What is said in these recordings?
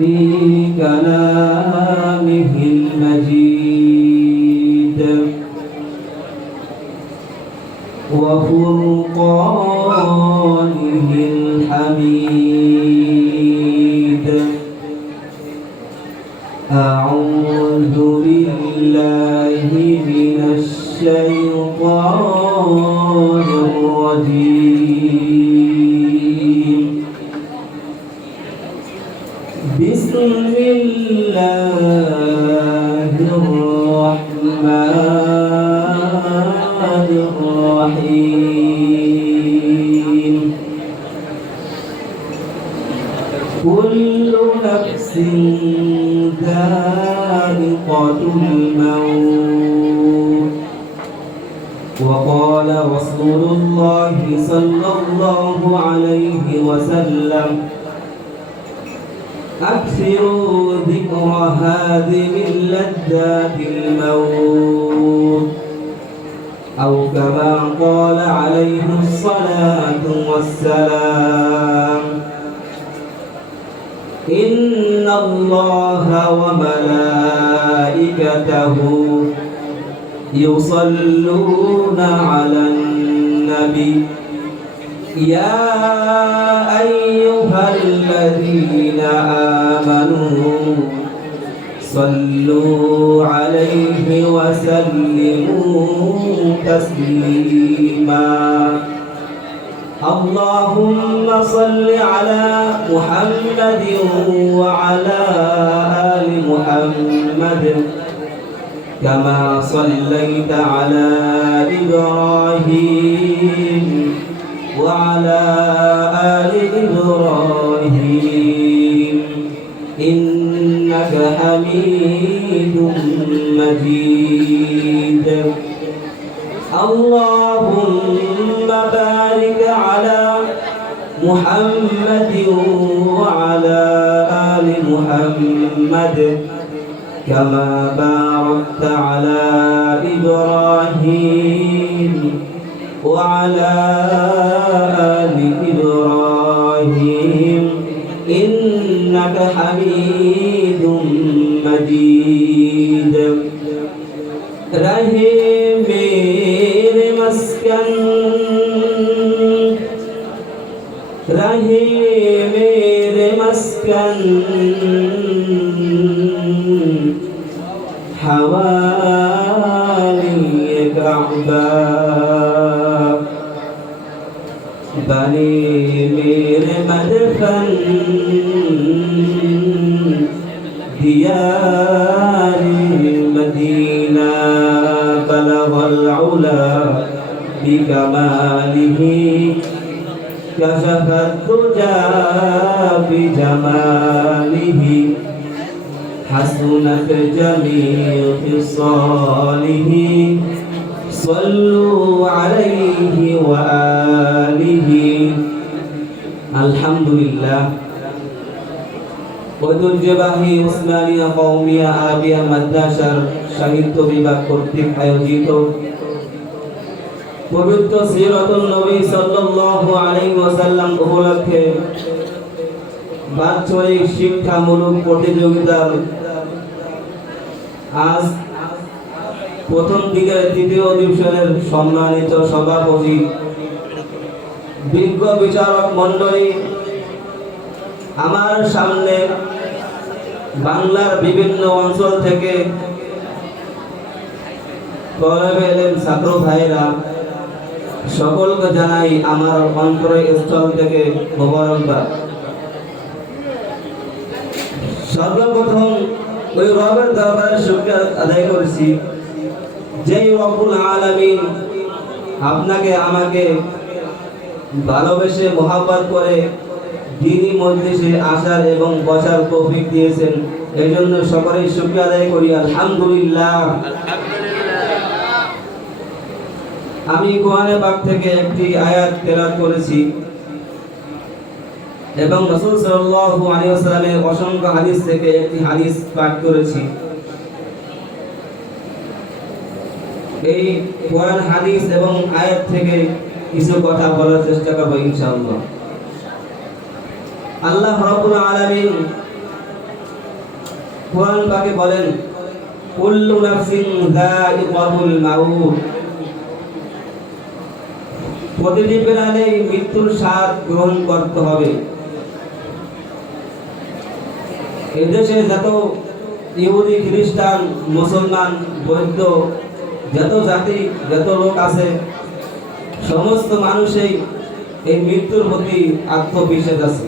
في كلامه المجيد وفرقانه الحميد. أعوذ بالله من الشيطان الرجيم. بسم الله الرحمن الرحيم. كل نفس ذائقة الموت. وقال رسول الله صلى الله عليه وسلم: أكثروا ذكر هادم لذات الموت، أو كما قال عليه الصلاة والسلام: إن الله وملائكته يصلون على النبي يا أيها الذين آمنوا صلوا عليه وسلموا تسليما. اللهم صل على محمد وعلى آل محمد كما صليت على إبراهيم وعلى آل إبراهيم إنك حميد مجيد. اللهم بارك على محمد وعلى آل محمد كما باركت على إبراهيم وعلى آل إبراهيم إنك حميد مجيد. رہے میرے مسکن، رہے میرے مسکن حوالی کعبہ، بنے میرے مدفن دیار المدینہ، بلغ العلا بکمالہ كشف الدجى بجماله، حسنت جميع خصاله، صلوا عليه وآله. الحمد لله. ঐতিহ্যবাহী উসমানিয়া কওমিয়া আবিয়া মাদ্রাসার সাহিত্য বিভাগ কর্তৃক আয়োজিত পবিত্র সিরাতুন নবী সাল্লাল্লাহু আলাইহি ওয়াসাল্লাম উপলক্ষে বাৎসরিক শিক্ষামূলক প্রতিযোগিতার আজ প্রথম দিকের তৃতীয় অধিবেশনের সম্মানিত সভাপতি, বিজ্ঞ বিচারক মণ্ডলী, আমার সামনে বাংলার বিভিন্ন অঞ্চল থেকে তলবে ইলম ছাত্র ভাইরা, সকলকে জানাই আমার অন্তরের স্থল থেকে মোবারকবাদ। সর্বপ্রথম ওই রবের দরবারে শুকরিয়া আদায় করেছি, যেই রব্বুল আলামিন আপনাকে আমাকে ভালোবেসে মহব্বত করে দ্বীনি মজলিসে আসার এবং বসার তৌফিক দিয়েছেন। এই জন্য সকলেই শুকরিয়া আদায় করি, আলহামদুলিল্লাহ। আমি কোরআনে পাক থেকে একটি আয়াত তেলাওয়াত করেছি এবং রাসূল সাল্লাল্লাহু আলাইহি ওয়াসাল্লামের অসংখ্য হাদিস থেকে একটি হাদিস পাঠ করেছি। এই কোরআন হাদিস এবং আয়াত থেকে কিছু কথা বলার চেষ্টা করব ইনশাআল্লাহ। আল্লাহ রাব্বুল আলামিন কোরআন পাকে বলেন কুল্লু নাফসিন যায়িকাতুল মাউত, প্রতিটি প্রাণীর মৃত্যুর স্বাদ গ্রহণ করতে হবে। এদেশে যত ইহুদি, খ্রিস্টান, মুসলমান, বৌদ্ধ, যত জাতি, যত লোক আছে, সমস্ত মানুষই এই মৃত্যুর প্রতি আত্মবিশ্বাস আছে।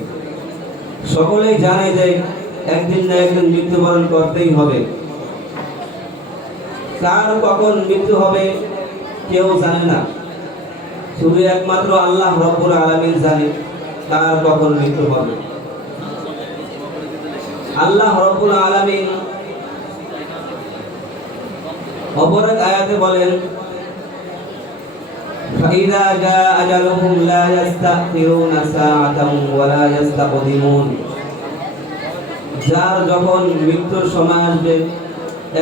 সকলেই জানে যে একদিন না একদিন মৃত্যুবরণ করতেই হবে। কার কখন মৃত্যু হবে কেউ জানে না, শুধু একমাত্র আল্লাহ রব্বুল আলামিন জানে কার কখন মৃত্যু হবে। আল্লাহ রব্বুল আলামিন অপর এক আয়াতে বলেন فَإِذَا جَاءَ أَجَلُهُمْ لَا يَسْتَأْخِرُونَ سَاعَةً وَلَا يَسْتَقْدِمُونَ, যার যখন মৃত্যুর সময় আসবে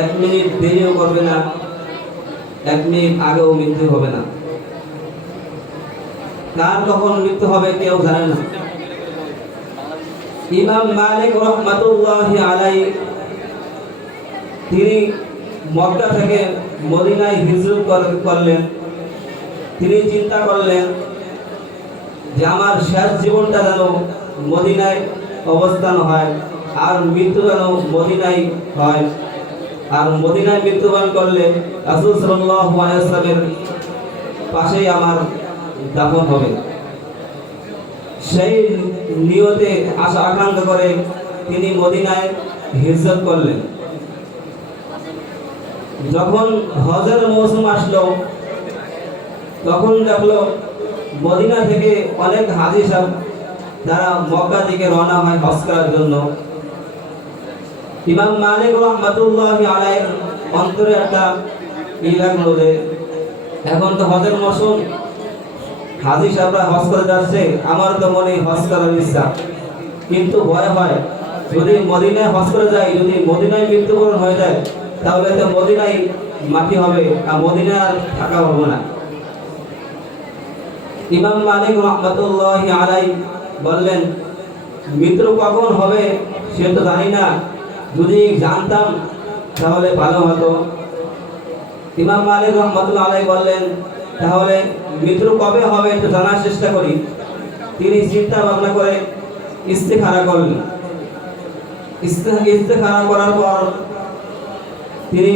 এক মিনিট দেরিও করবে না, এক মিনিট আগেও মৃত্যু হবে না। কার কখন মৃত্যু হবে কেউ জানে না। ইমাম মালিক রাহমাতুল্লাহি আলাইহি তিনি মক্কা থেকে মদিনায় হিজরত করলেন। তিনি চিন্তা করলেন যে আমার শেষ জীবনটা যেন মদিনায় অবস্থান হয়, আর মৃত্যু যেন মদিনায় হয়। আর মদিনায় মৃত্যুবরণ করলে রাসূল সাল্লাল্লাহু আলাইহি ওয়াসাল্লামের পাশেই আমার দাফন হবে। সেই নিয়তে আশা আকাঙ্ক্ষা করে তিনি মদিনায় হিজরত করলেন। যখন হজের মৌসুম আসলো তখন দেখলো মদিনা থেকে অনেক হাজী সাহেব তারা মক্কা থেকে রওনা হয় হজ করার জন্য। ইমাম মালিক রাহমাতুল্লাহি আলাইহির অন্তরে একটা লাগলো যে এখন তো হজের মৌসুম, হাজী সাহেবরা হজ করে যাচ্ছে, আমার তো মনে হজ করার ইচ্ছা, কিন্তু ভয় হয় যদি মদিনায় হজ করে যায়, যদি মদিনায় মৃত্যুবরণ হয়ে যায় তাহলে তো মদিনায় মাটি হবে আর মদিনায় আর থাকা হবে না। ইমাম মালিক রাহমাতুল্লাহি আলাইহি বললেন মৃত্যু কখন হবে সে তো জানি না, যদি জানতাম তাহলে ভালো হতো। ইমাম মালিক রাহমাতুল্লাহি আলাইহি বললেন তাহলে মৃত্যু কবে হবে একটু জানার চেষ্টা করি। তিনি চিন্তা ভাবনা করে ইস্তেখারা করলেন। ইস্তেখারা করার পর তিনি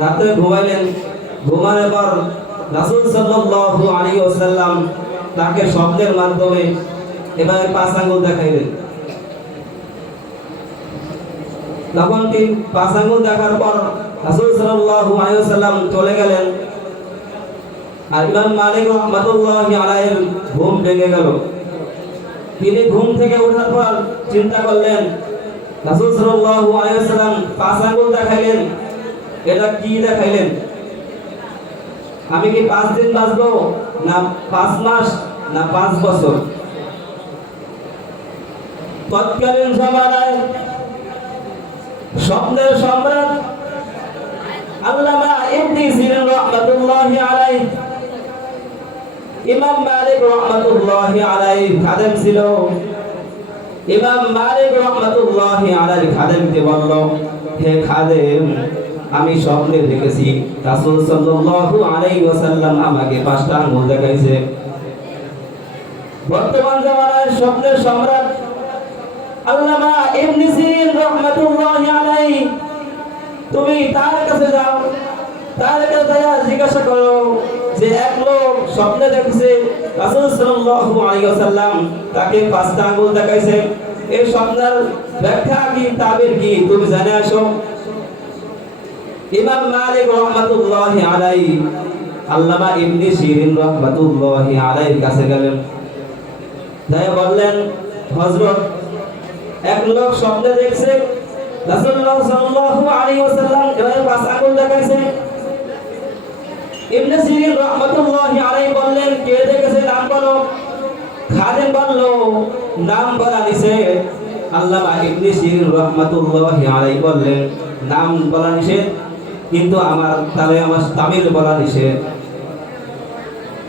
রাতে ঘুমাইলেন। ঘুমানোর পর রাসূল সাল্লাল্লাহু আলাইহি ওয়াসাল্লাম তাকে স্বপ্নের মাধ্যমে এভাবে 5 আঙ্গুল দেখাইলেন। তখন তিনি 5 আঙ্গুল দেখার পর রাসূল সাল্লাল্লাহু আলাইহি ওয়াসাল্লাম চলে গেলেন। আর ইমাম মালিক রাহমাতুল্লাহি আলাইহির ঘুম ভেঙে গেল। তিনি ঘুম থেকে ওঠার পর চিন্তা করলেন রাসূল সাল্লাল্লাহু আলাইহি ওয়াসাল্লাম 5 আঙ্গুল দেখাইলেন, এটা কি দেখাইলেন? আমি কি 5 দিন বাঁচবো না 5 মাস না 5 বছর? তৎকালীন জামানায় স্বপ্নের সম্রাট আল্লামা ইবনে সিরিন রাহমাতুল্লাহি আলাইহি ইমাম মালিক রাহমাতুল্লাহি আলাইহি খাদেম ছিল। ইমাম মালিক রাহমাতুল্লাহি আলাইহি খাদেমকে বলল, হে খাদেম, আমি স্বপ্নে দেখেছি রাসূল সাল্লাল্লাহু আলাইহি ওয়াসাল্লাম আমাকে 5টা আঙ্গুল দেখাইছে। বর্তমান জামানায় স্বপ্নের সম্রাট আল্লামা ইবনে সিরিন রাহমাতুল্লাহি আলাইহি, তুমি তার কাছে যাও, তার কাছে জিজ্ঞাসা করো যে এক লোক স্বপ্নে দেখেছে রাসূল সাল্লাল্লাহু আলাইহি ওয়াসাল্লাম তাকে 5টা আঙ্গুল দেখাইছে, এই স্বপ্নের ব্যাখ্যা কি, তাবির কি, তুমি জেনে আসো। ইমাম মালিক রাহমাতুল্লাহি আলাইহি আল্লামা ইবনে সিরিন রাহমাতুল্লাহি আলাইহির কাছে গেলেন। তাই বললেন, হযরত, এক লোক স্বপ্নে দেখছে রাসূলুল্লাহ সাল্লাল্লাহু আলাইহি ওয়াসাল্লাম এভাবে 5 আঙ্গুল দেখাইছে। ইবনে সিরিন রাহমাতুল্লাহি আলাইহি বললেন, কে দেখেছে নাম বলো। খাদেম বলল, নাম বলা নিষেধ। আল্লামা ইবনে সিরিন রাহমাতুল্লাহি আলাইহি বললেন, নাম বলা নিষেধ, কিন্তু আমার তামিল বলা নিষেধ।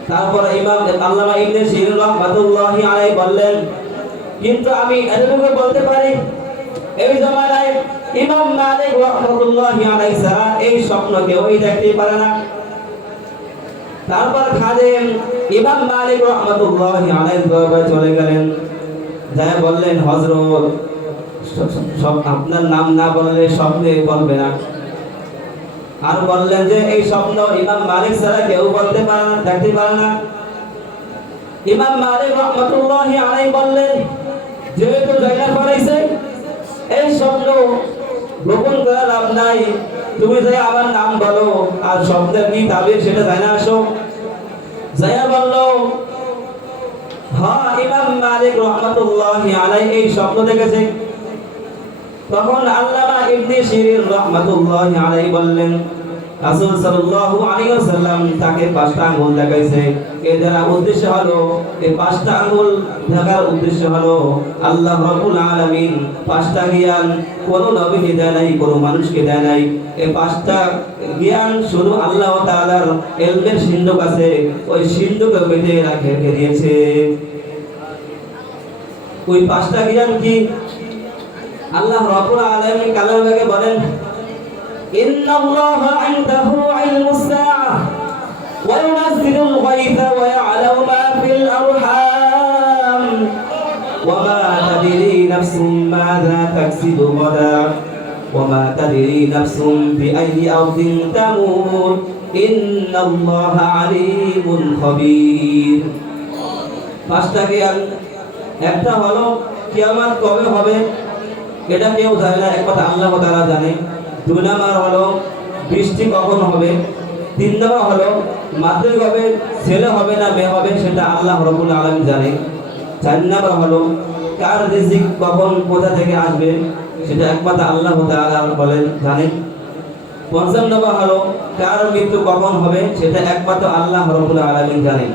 তারপর ইমাম আল্লামা ইবনে সিরিন রাহমাতুল্লাহি আলাইহি বললেন, কিন্তু আমি এতটুকু বলতে পারি এই জামানায় ইমাম মালিক রাহমাতুল্লাহি আলাইহি ছাড়া এই স্বপ্ন কেউই দেখতে পারে না। তারপর খাদেম ইমাম মালিক রাহমাতুল্লাহি আলাইহি দরবারে চলে গেলেন, যায় বললেন হযরত সব আপনার নাম না বললে স্বপ্নে বলবে না। আর বললেন যে এই স্বপ্ন ইমাম মালিক ছাড়া কেউ বলতে পারে না, দেখতে পারে না। ইমাম মালিক রাহমাতুল্লাহি আলাইহি বললেন যেহেতু জায়গা করাইছে এই স্বপ্ন গোপন করার লাভ নাই, তুমি যে আমার নাম বলো আর স্বপ্নের কি তাবির সেটা জানা আসো। জায়া বলল হ্যাঁ ইমাম মালিক রাহমাতুল্লাহি আলাইহি এই স্বপ্ন দেখেছে। তখন আল্লামা ইবনে সিরিন রাহমাতুল্লাহি আলাইহি বললেন রাসূল সাল্লাল্লাহু আলাইহি ওয়াসাল্লাম তাকে পাঁচটা আঙ্গুল দেখাইছে, এর দ্বারা উদ্দেশ্য হলো এই পাঁচটা আঙ্গুল দেখার উদ্দেশ্য হলো আল্লাহ রাব্বুল আলামিন পাঁচটা জ্ঞান কোন নবীকে দেয় নাই, কোন মানুষকে দেয় নাই। এই পাঁচটা জ্ঞান শুধু আল্লাহ তাআলার ইলমের সিন্ধুক আছে, ওই সিন্ধুকে বেঁধে রেখে দিয়েছে। ওই পাঁচটা জ্ঞান কি? আল্লাহ রাব্বুল আলামিন কালামে বলেন ইন্নাল্লাহা ইনদাহু ইলমুস সাআহ ওয়া ইউনাজ্জিলুল গায়থা ওয়া ইয়া'লামু মা ফিল আরহাম ওয়া মা তাদরি নাফসুম মাযা তাকসিবু গাদা ওয়া মা তাদরি নাফসুম বিআইয়ি আরদিন তামুত ইন্নাল্লাহা আলিমুন খাবীর। পাঁচটা জ্ঞান, একটা হলো কিয়ামত কবে হবে এটা কেউ জানে না, একমাত্র আল্লাহ তাআলা জানে। দুই নাম্বার হলো বৃষ্টি কখন হবে। তিন নাম্বার হলো মাতৃ কবে ছেলে হবে না মেয়ে হবে সেটা আল্লাহ রাব্বুল আলামিন জানে। চার নাম্বার হলো কার রিজিক কখন কোথা থেকে আসবে সেটা একমাত্র আল্লাহ তাআলা বলেন জানেন। পঞ্চম নাম্বার হলো কার মৃত্যু কখন হবে সেটা একমাত্র আল্লাহ রাব্বুল আলামিন জানে।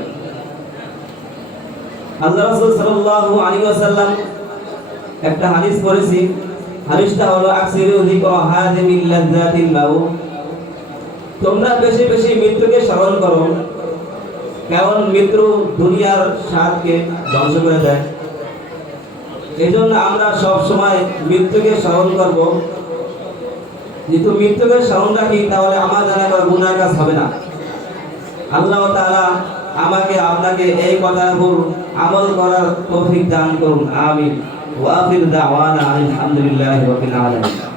আল্লাহ রাসূল সাল্লাল্লাহু আলাইহি ওয়াসাল্লাম একটা হাদিস পড়েছি, হাদিসটা হলো আকসিরু যিকরা হাযিমিল লাযযাতিল মাউত, তোমরা বেশি বেশি মৃত্যুকে স্মরণ করো, কারণ মৃত্যু দুনিয়ার স্বাদকে ধ্বংস করে দেয়। এজন্য আমরা সব সময় মৃত্যুকে স্মরণ করব। যেহেতু মৃত্যুকে স্মরণ রাখি তাহলে আমার দ্বারা গুনাহ কাজ হবে না। আল্লাহ তাআলা আমাকে আপনাকে এই কথার উপর আমল করার তৌফিক দান করুন, আমিন। ওয়া আখির দাওয়ানা আলহামদুলিল্লাহি রাব্বিল আলামিন।